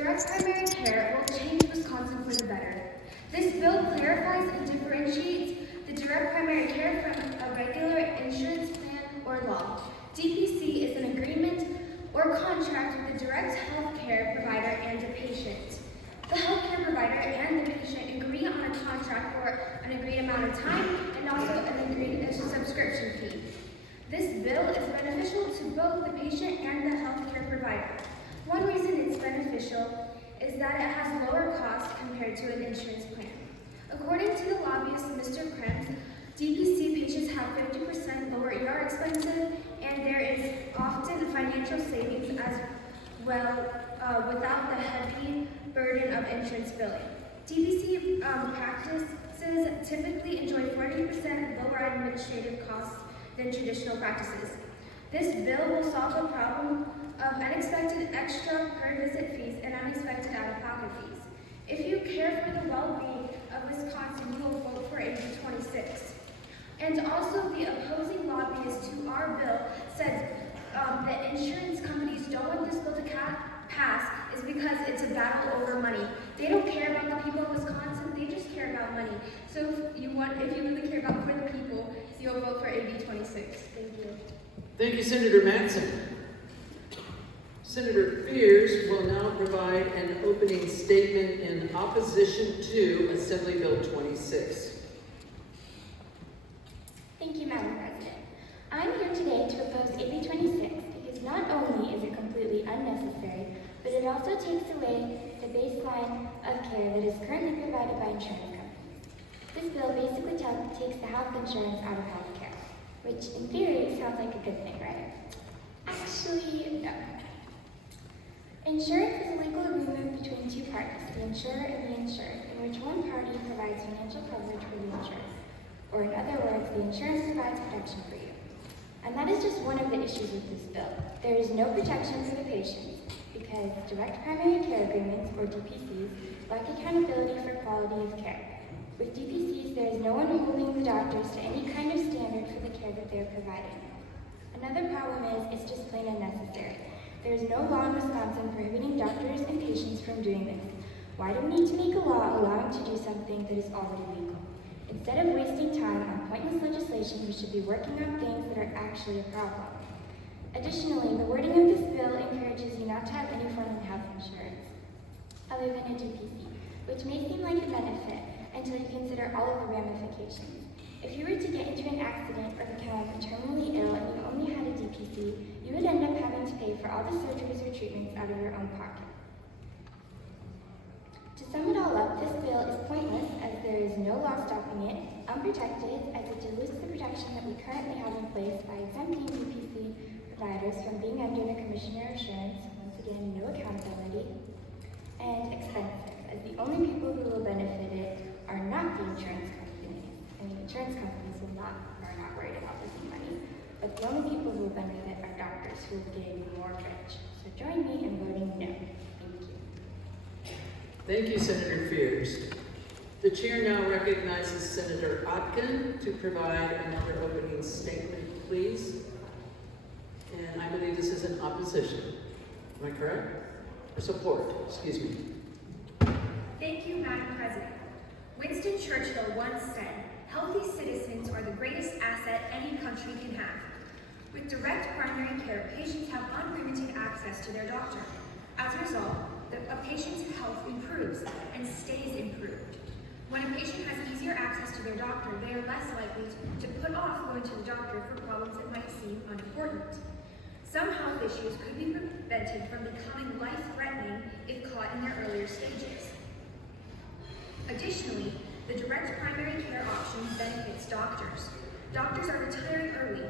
direct primary care will change Wisconsin for the better. This bill clarifies and differentiates the direct primary care from a regular insurance plan or law. DPC is an agreement or contract with the direct health care provider and a patient. The healthcare provider and the patient agree on a contract for an agreed amount of time and also an agreed subscription fee. This bill is beneficial to both the patient and the healthcare provider. One reason it's beneficial is that it has lower costs compared to an insurance plan. According to the lobbyist, Mr. Krebs, DPC patients have 50% lower ER expenses, and there is often financial savings as well without the heavy burden of insurance billing. DPC practices typically enjoy 40% lower administrative costs than traditional practices. This bill will solve the problem of unexpected extra per visit fees and unexpected out-of-pocket fees. If you care for the well-being of Wisconsin, you will vote for AB 26. And also the opposing lobbyist to our bill says that insurance companies don't want this bill to pass is because it's a battle over money. They don't care about the people of Wisconsin, they just care about money. So if you really care about for the people, you'll vote for AB 26. Thank you. Thank you, Senator Mattson. Senator Fears will now provide an opening statement in opposition to Assembly Bill 26. Thank you, Madam President. I'm here today to oppose AB 26 because not only is it completely unnecessary, but it also takes away the baseline of care that is currently provided by insurance companies. This bill basically takes the health insurance out of health care, which in theory sounds like a good thing, right? Actually, no. Insurance is a legal agreement between two parties, the insurer and the insured, in which one party provides financial coverage for the insured. Or in other words, the insurance provides protection for you. And that is just one of the issues with this bill. There is no protection for the patients because direct primary care agreements, or DPCs, lack accountability for quality of care. With DPCs, there is no one holding the doctors to any kind of standard for the care that they are providing. Another problem is it's just plain unnecessary. There is no law in Wisconsin prohibiting doctors and patients from doing this. Why do we need to make a law allowing to do something that is already legal? Instead of wasting time on pointless legislation, we should be working on things that are actually a problem. Additionally, the wording of this bill encourages you not to have any form of health insurance other than a DPC, which may seem like a benefit until you consider all of the ramifications. If you were to get into an accident or become terminally ill and you only had a DPC, you would end up having to pay for all the surgeries or treatments out of your own pocket. To sum it all up, this bill is pointless as there is no law stopping it, unprotected as it dilutes the protection that we currently have in place by exempting DPC providers from being under the Commissioner of Insurance, once again, no accountability, and expensive, as the only people who will benefit it are not the insurance companies. I mean, insurance companies are not worried about losing money, but the only people who will benefit are doctors who will get more rich. So join me in voting no. Thank you. Thank you, Senator Fears. The chair now recognizes Senator Otkin to provide another opening statement, please. And I believe this is in opposition. Am I correct? Or support, excuse me. Thank you, Madam President. Winston Churchill once said, "Healthy citizens are the greatest asset any country can have." With direct primary care, patients have unlimited access to their doctor. As a result, a patient's health improves and stays improved. When a patient has easier access to their doctor, they are less likely to put off going to the doctor for problems that might seem unimportant. Some health issues could be prevented from becoming life-threatening if caught in their earlier stages. Additionally, the direct primary care option benefits doctors. Doctors are retiring early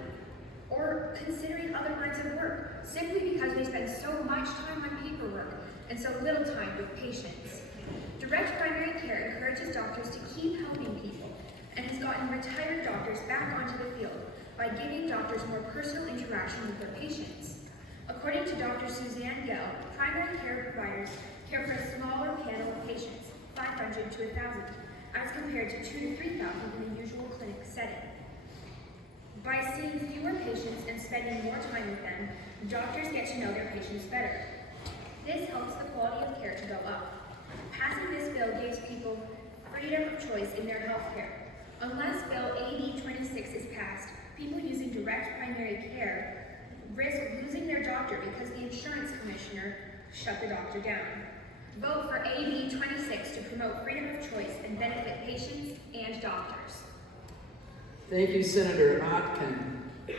or considering other lines of work simply because they spend so much time on paperwork and so little time with patients. Direct primary care encourages doctors to keep helping people and has gotten retired doctors back onto the field by giving doctors more personal interaction with their patients. According to Dr. Suzanne Gell, primary care providers care for a smaller panel of patients, 500 to 1,000, as compared to 2,000 to 3,000 in the usual clinic setting. By seeing fewer patients and spending more time with them, doctors get to know their patients better. This helps the quality of care to go up. Passing this bill gives people freedom of choice in their health care. Unless Bill AB 26 is passed, people using direct primary care risk losing their doctor because the insurance commissioner shut the doctor down. Vote for AB 26 to promote freedom of choice and benefit patients and doctors. Thank you, Senator Otkin.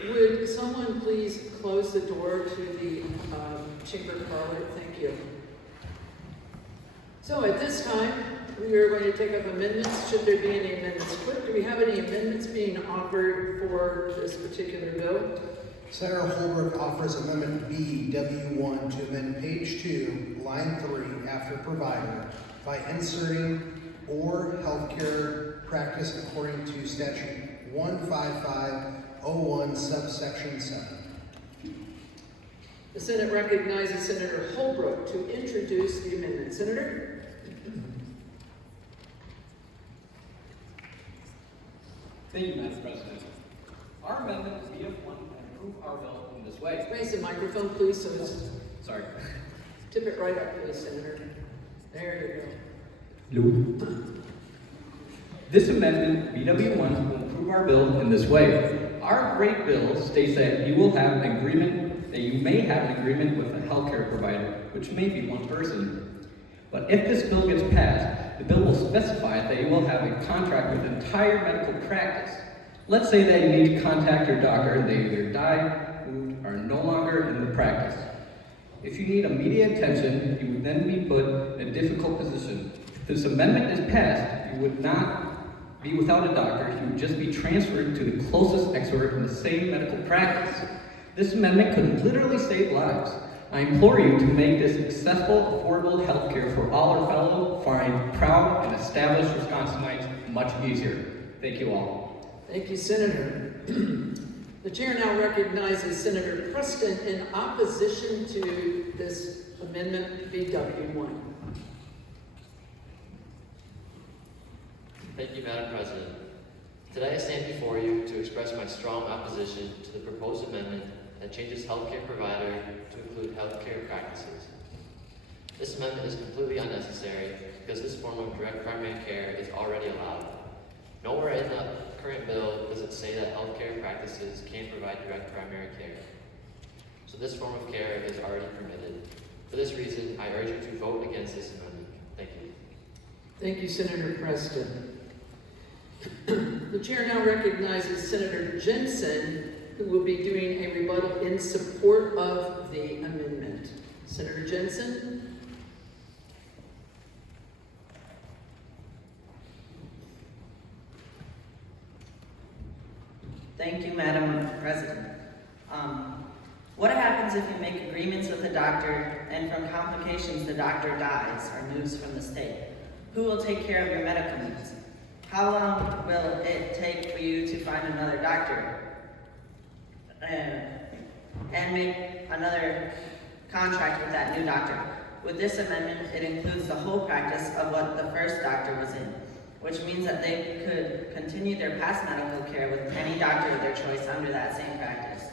Would someone please close the door to the chamber parlor? Thank you. So at this time, we are going to take up amendments. Should there be any amendments? Clerk, do we have any amendments being offered for this particular bill? Senator Holbrook offers Amendment B, W1, to amend page 2, line 3, after provider, by inserting or healthcare practice according to statute 15501, subsection 7. The Senate recognizes Senator Holbrook to introduce the amendment. Senator? Thank you, Madam President. Our amendment is BF1 and approve our bill in this way. Raise the microphone, please, so it's, Sorry. tip it right up, please, Senator. There you Lou. This amendment, BW1, will improve our bill in this way. Our great bill states that you will have an agreement, that you may have an agreement with a healthcare provider, which may be one person. But if this bill gets passed, the bill will specify that you will have a contract with an entire medical practice. Let's say that you need to contact your doctor and they either died, moved, or are no longer in the practice. If you need immediate attention, you would then be put in a difficult position. If this amendment is passed, you would not be without a doctor, you would just be transferred to the closest expert in the same medical practice. This amendment could literally save lives. I implore you to make this accessible, affordable health care for all our fellow, fine, proud, and established Wisconsinites much easier. Thank you all. Thank you, Senator. The chair now recognizes Senator Preston in opposition to this amendment BW1. Thank you, Madam President. Today I stand before you to express my strong opposition to the proposed amendment that changes healthcare provider to include healthcare practices. This amendment is completely unnecessary because this form of direct primary care is already allowed. Nowhere in the current bill does it say that healthcare practices can't provide direct primary care. So this form of care is already permitted. For this reason, I urge you to vote against this amendment. Thank you. Thank you, Senator Preston. The chair now recognizes Senator Jensen, who will be doing a rebuttal in support of the amendment. Senator Jensen? Thank you, Madam President. What happens if you make agreements with a doctor and from complications the doctor dies or moves from the state? Who will take care of your medical needs? How long will it take for you to find another doctor and make another contract with that new doctor? With this amendment, it includes the whole practice of what the first doctor was in, which means that they could continue their past medical care with any doctor of their choice under that same practice.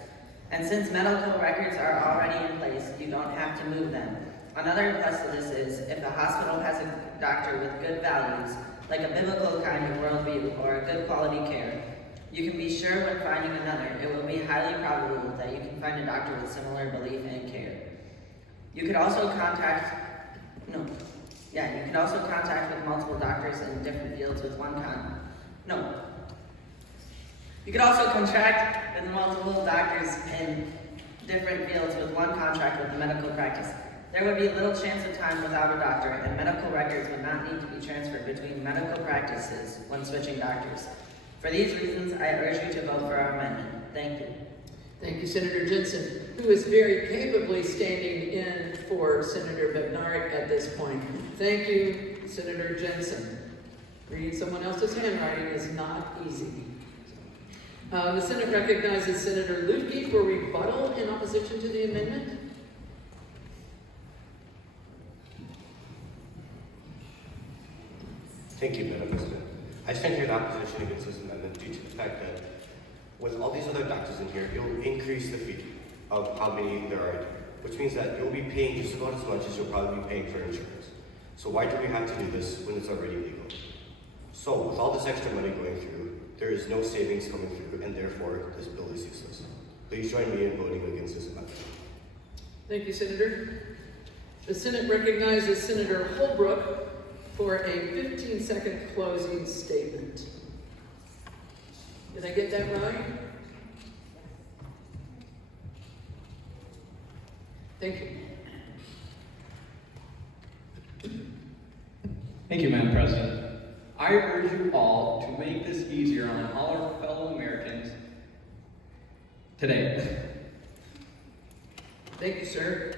And since medical records are already in place, you don't have to move them. Another plus to this is, if the hospital has a doctor with good values, like a biblical kind of worldview or a good quality care, you can be sure when finding another, it will be highly probable that you can find a doctor with similar belief and care. You could also contact with multiple doctors in different fields with You could also contract with multiple doctors in different fields with one contract with a medical practice. There would be little chance of time without a doctor, and medical records would not need to be transferred between medical practices when switching doctors. For these reasons, I urge you to vote for our amendment. Thank you. Thank you, Senator Jensen, who is very capably standing in for Senator Bednarik at this point. Thank you, Senator Jensen. Reading someone else's handwriting is not easy. The Senate recognizes Senator Lutke for rebuttal in opposition to the amendment. Thank you, Madam President. I stand here in opposition against this amendment due to the fact that with all these other doctors in here, it will increase the fee of how many there are. which means that you'll be paying just about as much as you'll probably be paying for insurance. So why do we have to do this when it's already legal? So with all this extra money going through, there is no savings coming through, and therefore this bill is useless. Please join me in voting against this amendment. Thank you, Senator. The Senate recognizes Senator Holbrook for a 15-second closing statement. Did I get that right? Thank you. Thank you, Madam President. I urge you all to make this easier on all our fellow Americans today. Thank you, sir.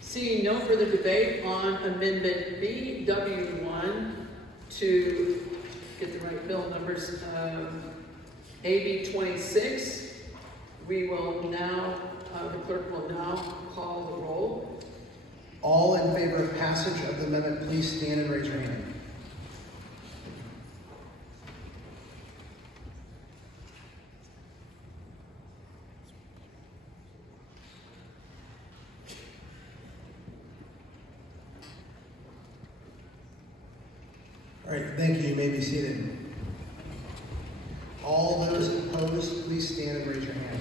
Seeing no further debate on Amendment BW1 to get the right bill numbers, AB 26, we will now, the clerk will now call the roll. All in favor of passage of the amendment, please stand and raise your hand. All right, thank you. You may be seated. All those opposed, please stand and raise your hand.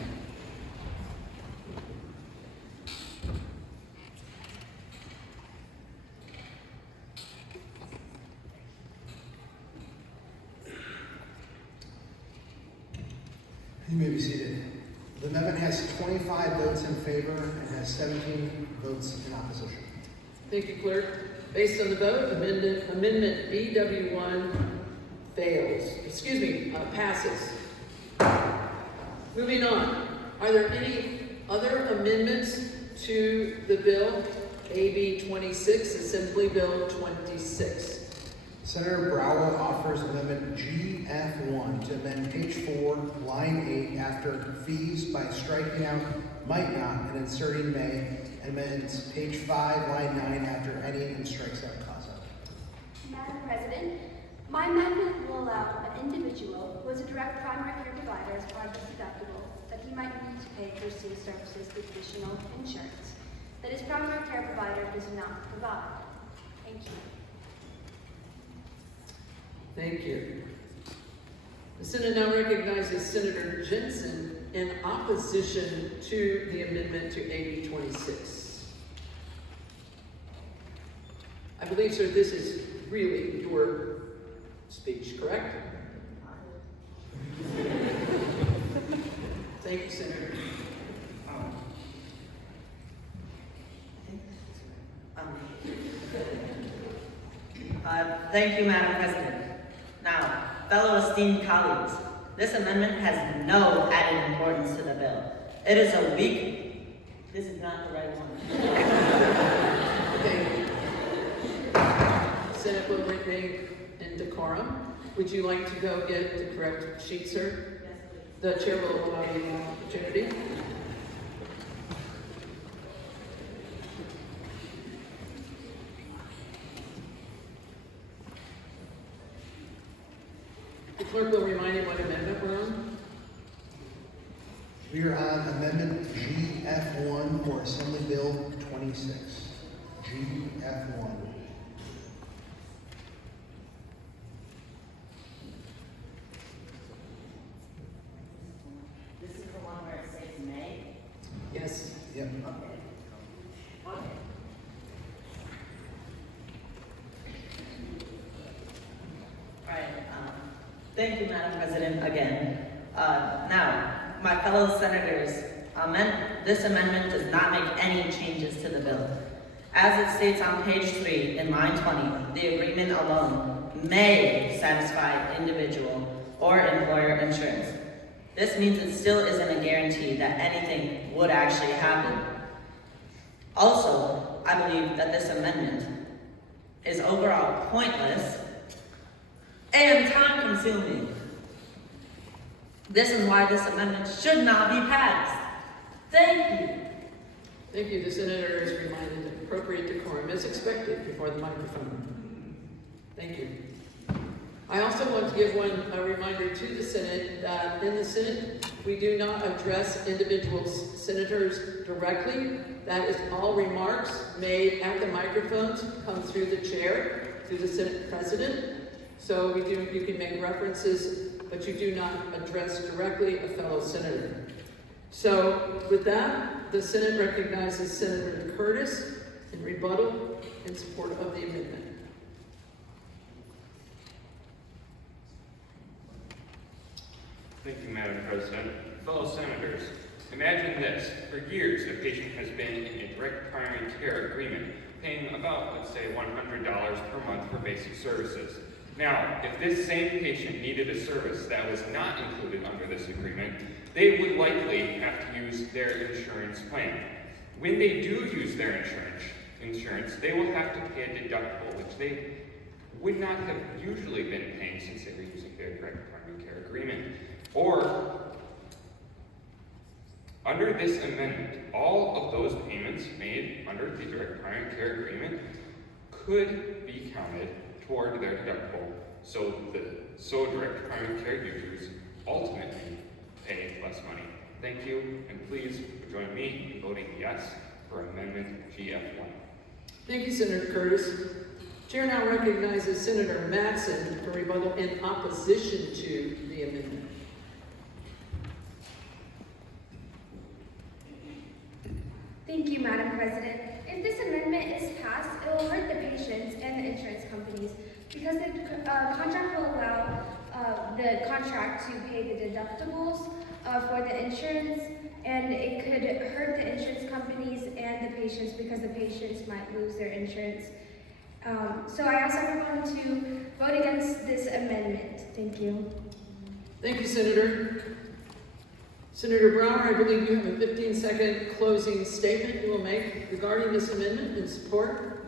You may be seated. The amendment has 25 votes in favor and has 17 votes in opposition. Thank you, clerk. Based on the vote, Amendment BW1 passes. Moving on, are there any other amendments to the bill, AB 26, Assembly Bill 26? Senator Brower offers amendment GF1 to amend page 4, line 8 after fees by striking out might not and inserting may, and amends page 5, line 9 after any and strikes out cause of. Madam President, my amendment will allow an individual who is a direct primary care provider as part of his deductible that he might need to pay for his services with additional insurance that his primary care provider does not provide. Thank you. Thank you. The Senate now recognizes Senator Jensen in opposition to the amendment to AB 26. I believe, sir, this is really your speech, correct? Thank you, Senator. Thank you, Madam President. Now, fellow esteemed colleagues, this amendment has no added importance to the bill. It is a weak. This is not the right one. Okay. Senate will remain in decorum. Would you like to go get the correct sheet, sir? Yes, please. The chair will allow you an opportunity. The clerk will remind you what amendment we're on. We are on amendment GF1 for Assembly Bill 26. GF1. This is the one where it says may? Yes. Yep. Okay. Okay. All right, thank you, Madam President, again. Now, my fellow senators, this amendment does not make any changes to the bill. As it states on page 3 in line 20, the agreement alone may satisfy individual or employer insurance. This means it still isn't a guarantee that anything would actually happen. Also, I believe that this amendment is overall pointless and time-consuming. This is why this amendment should not be passed. Thank you. Thank you. The senator is reminded that appropriate decorum is expected before the microphone. Thank you. I also want to give a reminder to the Senate that in the Senate, we do not address individual senators directly. That is all remarks made at the microphones come through the chair, through the Senate President. So you can make references, but you do not address directly a fellow senator. So with that, the Senate recognizes Senator Curtis in rebuttal in support of the amendment. Thank you, Madam President. Fellow Senators, imagine this. For years, a patient has been in a direct primary care agreement, paying about, let's say, $100 per month for basic services. Now, if this same patient needed a service that was not included under this agreement, they would likely have to use their insurance plan. When they do use their insurance, they will have to pay a deductible, which they would not have usually been paying since they were using their direct primary care agreement. Or, under this amendment, all of those payments made under the direct primary care agreement could be counted toward their deductible, so direct primary care users ultimately pay less money. Thank you, and please join me in voting yes for Amendment GF1. Thank you, Senator Curtis. Chair now recognizes Senator Mattson for rebuttal in opposition to the amendment. Thank you, Madam President. If this amendment is passed, it will hurt the patients and the insurance companies because the contract will allow the contract to pay the deductibles for the insurance, and it could hurt the insurance companies and the patients because the patients might lose their insurance. So I ask everyone to vote against this amendment. Thank you. Thank you, Senator. Senator Brower, I believe you have a 15-second closing statement you will make regarding this amendment in support.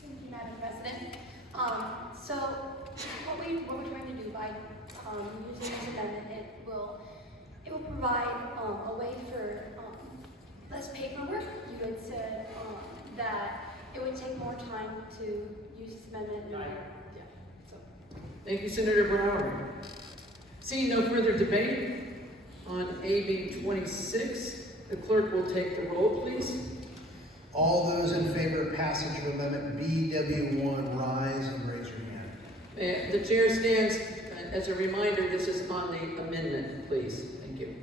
Thank you, Madam President. So what we're trying to do by using this amendment, it will provide a way for less paperwork. You had said that it would take more time to use this amendment. Thank you, Senator Brower. Seeing no further debate on AB 26, the clerk will take the roll, please. All those in favor of passage of Amendment BW1, rise and raise your hand. The chair stands as a reminder, this is on the amendment, please. Thank you.